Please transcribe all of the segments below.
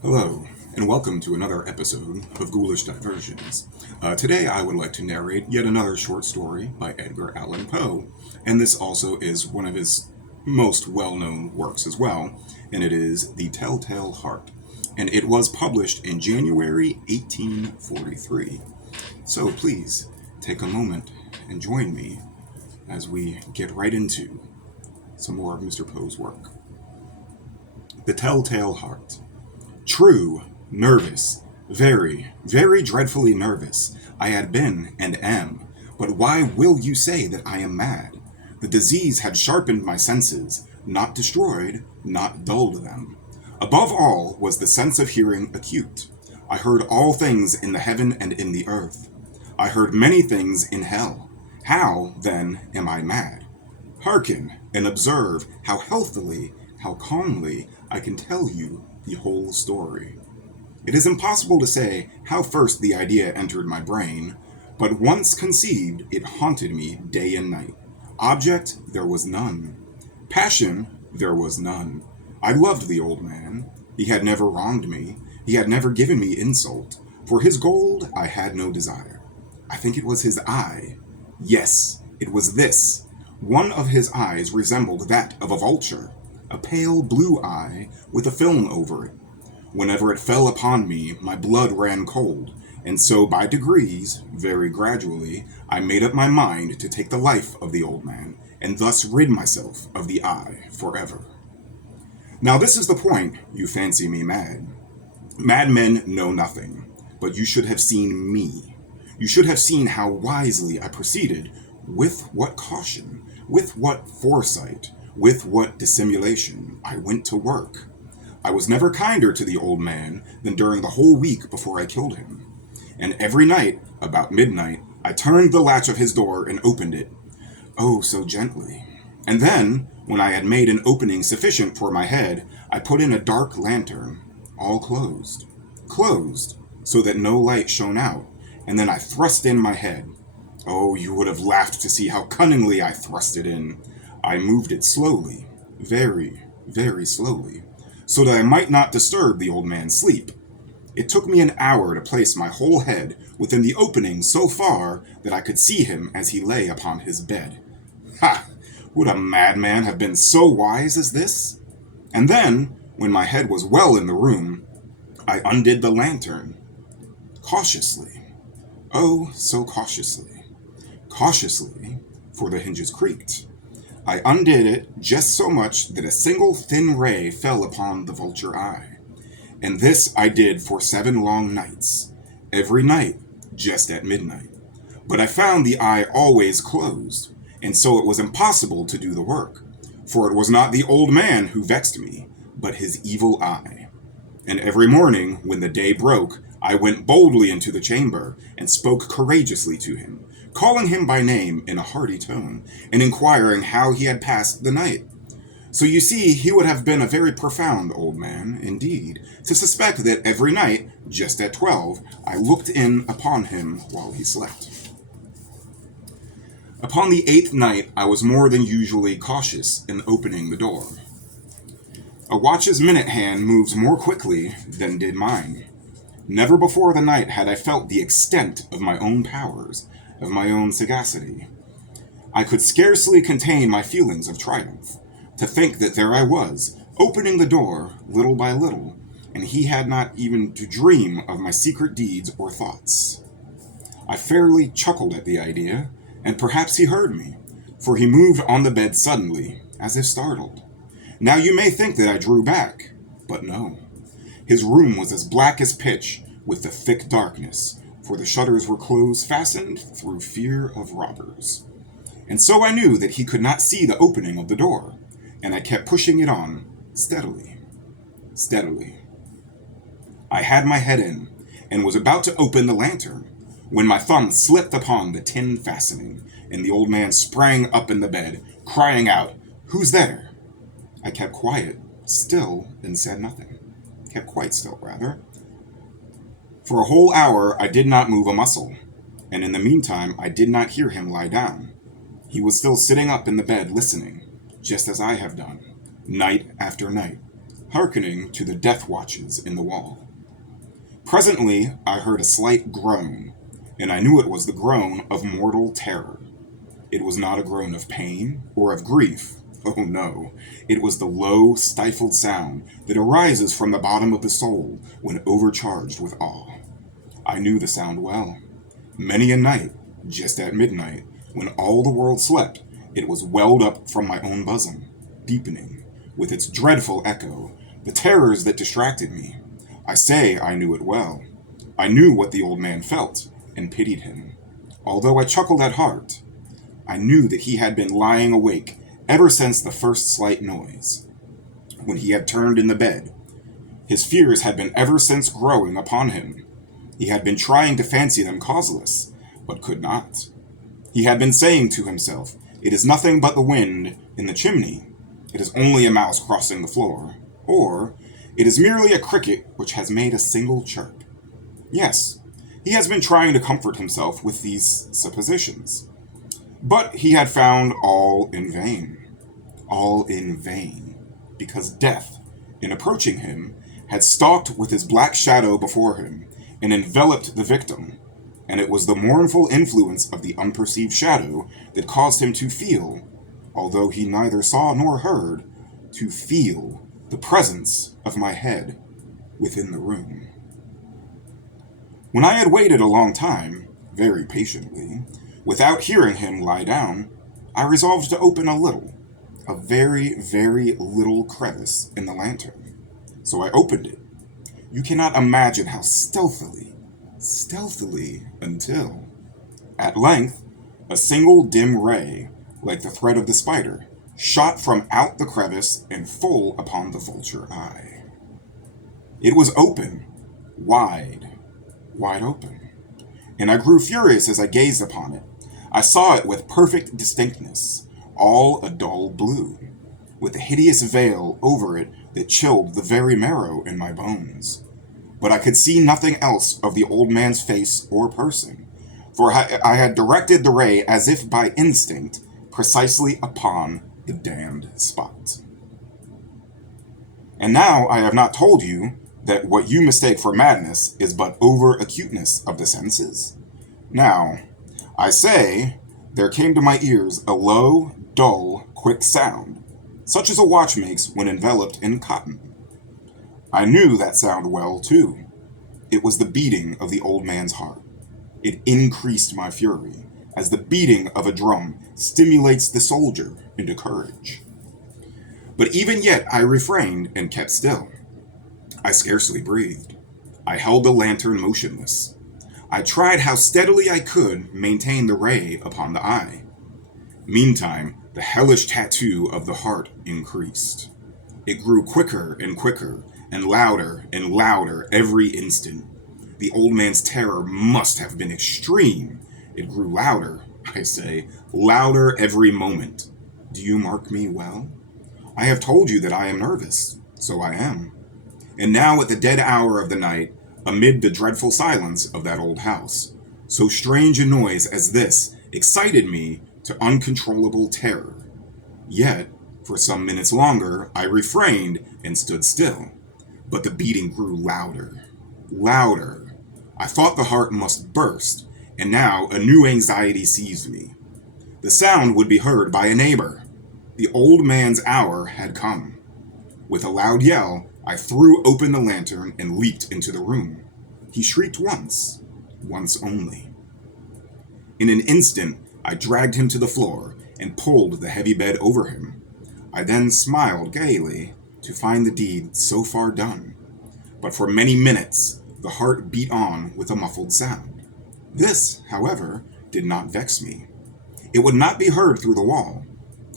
Hello, and welcome to another episode of Ghoulish Diversions. Today I would like to narrate yet another short story by Edgar Allan Poe, and this also is one of his most well-known works as well, and it is The Telltale Heart, and it was published in January 1843. So please, take a moment and join me as we get right into some more of Mr. Poe's work. The Telltale Heart. True, nervous, very, very dreadfully nervous, I had been and am. But why will you say that I am mad? The disease had sharpened my senses, not destroyed, not dulled them. Above all was the sense of hearing acute. I heard all things in the heaven and in the earth. I heard many things in hell. How, then, am I mad? Hearken and observe how healthily, how calmly I can tell you the whole story. It is impossible to say how first the idea entered my brain, but once conceived, it haunted me day and night. Object, there was none. Passion, there was none. I loved the old man. He had never wronged me. He had never given me insult. For his gold, I had no desire. I think it was his eye. Yes, it was this. One of his eyes resembled that of a vulture, a pale blue eye with a film over it. Whenever it fell upon me, my blood ran cold, and so by degrees, very gradually, I made up my mind to take the life of the old man, and thus rid myself of the eye forever. Now this is the point, you fancy me mad. Madmen know nothing, but you should have seen me. You should have seen how wisely I proceeded, with what caution, with what foresight, with what dissimulation I went to work. I was never kinder to the old man than during the whole week before I killed him. And every night, about midnight, I turned the latch of his door and opened it. Oh, so gently. And then, when I had made an opening sufficient for my head, I put in a dark lantern, all closed. Closed, so that no light shone out, and then I thrust in my head. Oh, you would have laughed to see how cunningly I thrust it in. I moved it slowly, very, very slowly, so that I might not disturb the old man's sleep. It took me an hour to place my whole head within the opening so far that I could see him as he lay upon his bed. Ha! Would a madman have been so wise as this? And then, when my head was well in the room, I undid the lantern. Cautiously. Oh, so cautiously. Cautiously, for the hinges creaked. I undid it just so much that a single thin ray fell upon the vulture eye. And this I did for 7 long nights, every night, just at midnight. But I found the eye always closed, and so it was impossible to do the work, for it was not the old man who vexed me, but his evil eye. And every morning, when the day broke, I went boldly into the chamber and spoke courageously to him, calling him by name in a hearty tone, and inquiring how he had passed the night. So you see, he would have been a very profound old man, indeed, to suspect that every night, just at 12, I looked in upon him while he slept. Upon the 8th night, I was more than usually cautious in opening the door. A watch's minute hand moves more quickly than did mine. Never before the night had I felt the extent of my own powers, of my own sagacity. I could scarcely contain my feelings of triumph, to think that there I was, opening the door little by little, and he had not even to dream of my secret deeds or thoughts. I fairly chuckled at the idea, and perhaps he heard me, for he moved on the bed suddenly, as if startled. Now you may think that I drew back, but no. His room was as black as pitch, with the thick darkness, for the shutters were closed fastened through fear of robbers. And so I knew that he could not see the opening of the door, and I kept pushing it on, steadily, steadily. I had my head in, and was about to open the lantern, when my thumb slipped upon the tin fastening, and the old man sprang up in the bed, crying out, "Who's there?" I kept quiet, still, and said nothing. Kept quite still, rather. For a whole hour I did not move a muscle, and in the meantime I did not hear him lie down. He was still sitting up in the bed listening, just as I have done, night after night, hearkening to the death watches in the wall. Presently, I heard a slight groan, and I knew it was the groan of mortal terror. It was not a groan of pain or of grief. Oh no, it was the low, stifled sound that arises from the bottom of the soul when overcharged with awe. I knew the sound well. Many a night, just at midnight, when all the world slept, it was welled up from my own bosom, deepening, with its dreadful echo, the terrors that distracted me. I say I knew it well. I knew what the old man felt, and pitied him. Although I chuckled at heart, I knew that he had been lying awake ever since the first slight noise. When he had turned in the bed, his fears had been ever since growing upon him. He had been trying to fancy them causeless, but could not. He had been saying to himself, "It is nothing but the wind in the chimney. It is only a mouse crossing the floor." Or, "It is merely a cricket which has made a single chirp." Yes, he has been trying to comfort himself with these suppositions. But he had found all in vain. All in vain. Because death, in approaching him, had stalked with his black shadow before him and enveloped the victim, and it was the mournful influence of the unperceived shadow that caused him to feel, although he neither saw nor heard, to feel the presence of my head within the room. When I had waited a long time, very patiently, without hearing him lie down, I resolved to open a very, very little crevice in the lantern. So I opened it. You cannot imagine how stealthily, until, at length, a single dim ray, like the thread of the spider, shot from out the crevice and full upon the vulture eye. It was open, wide open, and I grew furious as I gazed upon it. I saw it with perfect distinctness, all a dull blue, with a hideous veil over it that chilled the very marrow in my bones. But I could see nothing else of the old man's face or person, for I had directed the ray as if by instinct, precisely upon the damned spot. And now I have not told you that what you mistake for madness is but over-acuteness of the senses. Now, I say, there came to my ears a low, dull, quick sound, such as a watch makes when enveloped in cotton. I knew that sound well, too. It was the beating of the old man's heart. It increased my fury, as the beating of a drum stimulates the soldier into courage. But even yet I refrained and kept still. I scarcely breathed. I held the lantern motionless. I tried how steadily I could maintain the ray upon the eye. Meantime, the hellish tattoo of the heart increased. It grew quicker and louder every instant. The old man's terror must have been extreme. It grew louder, I say, louder every moment. Do you mark me well? I have told you that I am nervous. So I am. And now at the dead hour of the night, amid the dreadful silence of that old house, so strange a noise as this excited me to uncontrollable terror. Yet, for some minutes longer, I refrained and stood still. But the beating grew louder. I thought the heart must burst, and now a new anxiety seized me. The sound would be heard by a neighbor. The old man's hour had come. With a loud yell, I threw open the lantern and leaped into the room. He shrieked once only. In an instant, I dragged him to the floor and pulled the heavy bed over him. I then smiled gaily to find the deed so far done. But for many minutes, the heart beat on with a muffled sound. This, however, did not vex me. It would not be heard through the wall.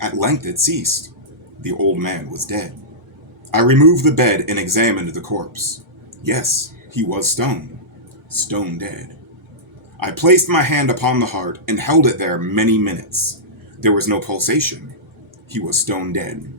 At length it ceased. The old man was dead. I removed the bed and examined the corpse. Yes, he was stone dead. I placed my hand upon the heart and held it there many minutes. There was no pulsation. He was stone dead.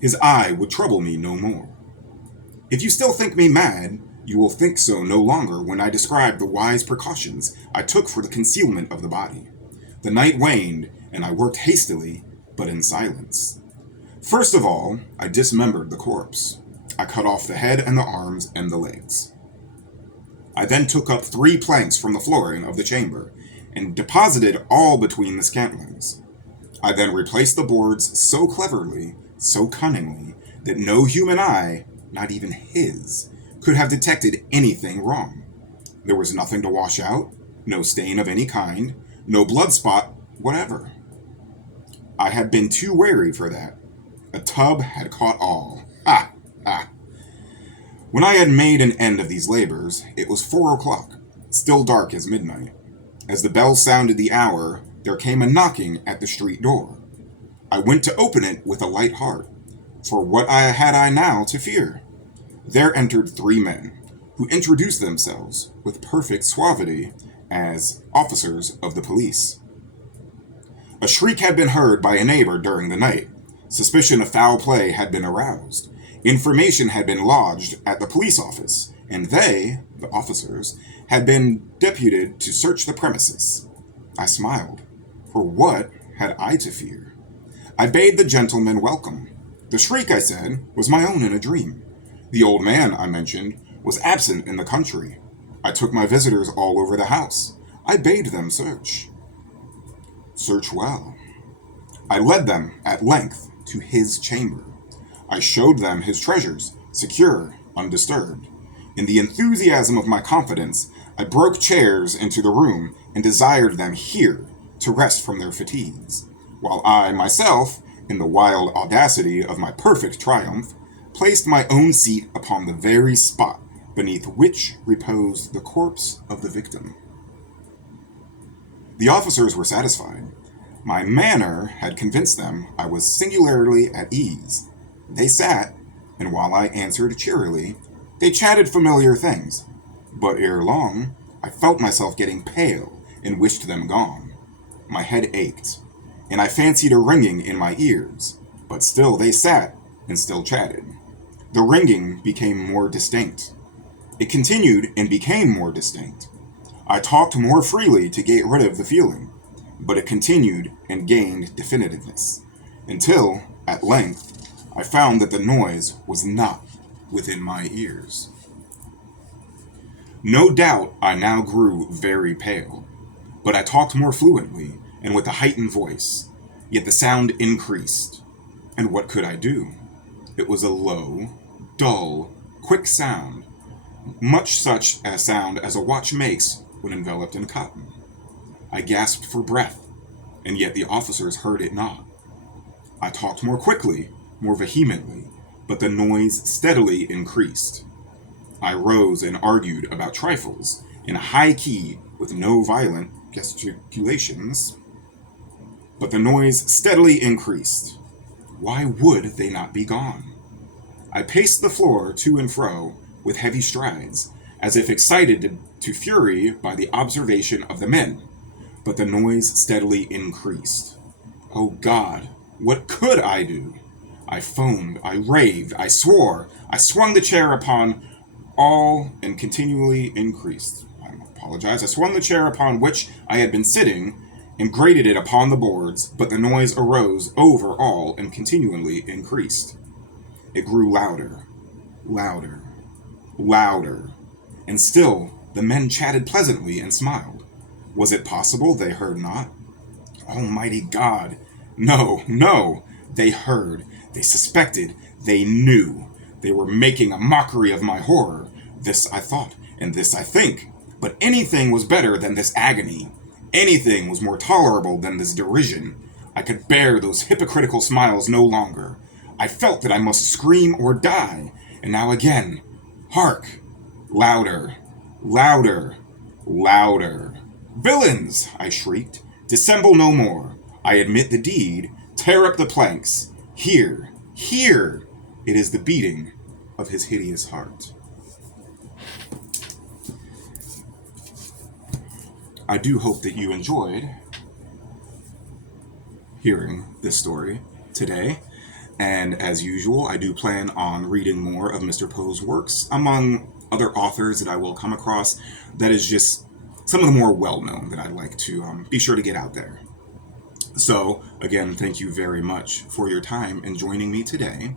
His eye would trouble me no more. If you still think me mad, you will think so no longer when I describe the wise precautions I took for the concealment of the body. The night waned, and I worked hastily, but in silence. First of all, I dismembered the corpse. I cut off the head and the arms and the legs. I then took up 3 planks from the flooring of the chamber and deposited all between the scantlings. I then replaced the boards so cleverly, so cunningly, that no human eye, not even his, could have detected anything wrong. There was nothing to wash out, no stain of any kind, no blood spot, whatever. I had been too wary for that. A tub had caught all. Ha! Ha! When I had made an end of these labors, it was 4 o'clock, still dark as midnight. As the bell sounded the hour, there came a knocking at the street door. I went to open it with a light heart, for what had I now to fear? There entered 3 men, who introduced themselves, with perfect suavity, as officers of the police. A shriek had been heard by a neighbor during the night. Suspicion of foul play had been aroused. Information had been lodged at the police office, and they, the officers, had been deputed to search the premises. I smiled, for what had I to fear? I bade the gentleman welcome. The shriek, I said, was my own in a dream. The old man, I mentioned, was absent in the country. I took my visitors all over the house. I bade them search. Search well. I led them, at length, to his chamber. I showed them his treasures, secure, undisturbed. In the enthusiasm of my confidence, I broke chairs into the room and desired them here to rest from their fatigues, while I, myself, in the wild audacity of my perfect triumph, placed my own seat upon the very spot beneath which reposed the corpse of the victim. The officers were satisfied. My manner had convinced them I was singularly at ease. They sat, and while I answered cheerily, they chatted familiar things. But ere long, I felt myself getting pale and wished them gone. My head ached, and I fancied a ringing in my ears, but still they sat and still chatted. The ringing became more distinct. It continued and became more distinct. I talked more freely to get rid of the feeling, but it continued and gained definitiveness, until, at length, I found that the noise was not within my ears. No doubt I now grew very pale, but I talked more fluently and with a heightened voice, yet the sound increased. And what could I do? It was a low, dull, quick sound, much such a sound as a watch makes when enveloped in cotton. I gasped for breath, and yet the officers heard it not. I talked more quickly, more vehemently, but the noise steadily increased. I rose and argued about trifles, in a high key, with no violent gesticulations, but the noise steadily increased. Why would they not be gone? I paced the floor to and fro with heavy strides, as if excited to fury by the observation of the men, but the noise steadily increased. Oh God, what could I do? I foamed, I raved, I swore, I swung the chair upon all and continually increased. I swung the chair upon which I had been sitting and grated it upon the boards, but the noise arose over all and continually increased. It grew louder, louder, louder, and still the men chatted pleasantly and smiled. Was it possible they heard not? Almighty God! No, no! They heard, they suspected, they knew. They were making a mockery of my horror. This I thought, and this I think. But anything was better than this agony. Anything was more tolerable than this derision. I could bear those hypocritical smiles no longer. I felt that I must scream or die. And now again, hark! Louder, louder, louder. Villains! I shrieked. Dissemble no more. I admit the deed. Tear up the planks. Here, here! It is the beating of his hideous heart. I do hope that you enjoyed hearing this story today. And as usual, I do plan on reading more of Mr. Poe's works, among other authors that I will come across. That is just some of the more well-known that I'd like to be sure to get out there. So, again, thank you very much for your time in joining me today.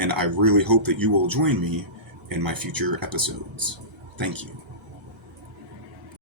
and I really hope that you will join me in my future episodes. Thank you.